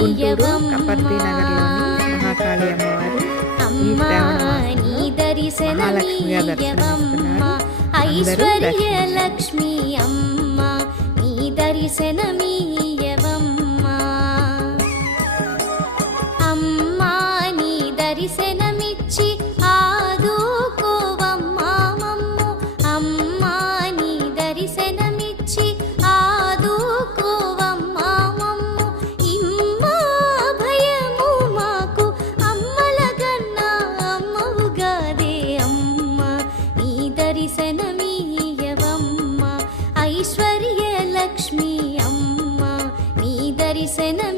గుంటూరు కపర్తి నగర్లోని మహాకాళి అమ్మవారు ఈ మహాలక్ష్మిగా దర్శనమిస్తున్నారు. ఐశ్వర్యలక్ష్మి అమ్మ నీ దర్శనమీయవమ్మా. అమ్మా నీ దర్శనమిచ్చి ఆదుకోవమ్మా మమ్ము. అమ్మా నీ దర్శనమిచ్చి ఆదుకోవమ్మా మమ్ము. ఇమ్మా భయము మాకు అమ్మల గన్నా అమ్మవుగాదే అమ్మ నీ దర్శనమీయవమ్మా. ఐశ్వర్యలక్ష్మి అమ్మ నీ దర్శనమీయవమ్మా.